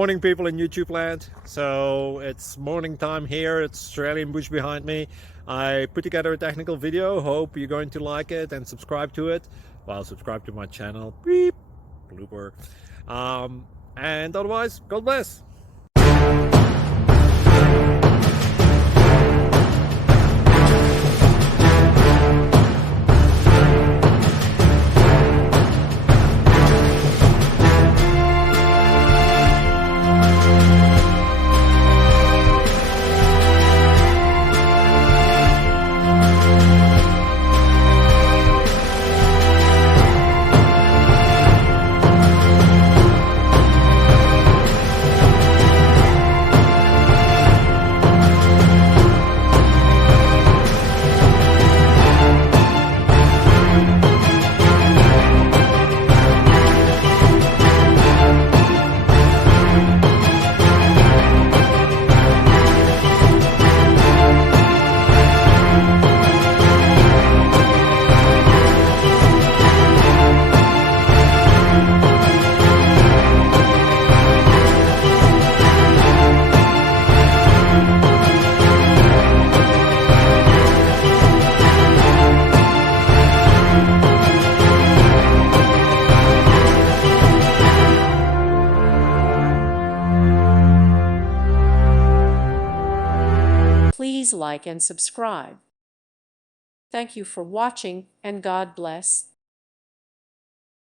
Morning, people in YouTube land. So it's morning time here. It's Australian bush behind me. I put together a technical video. Hope you're going to like it and subscribe to it. Well, subscribe to my channel. Beep. Blooper. And otherwise, God bless. Please like and subscribe. Thank you for watching, and God bless.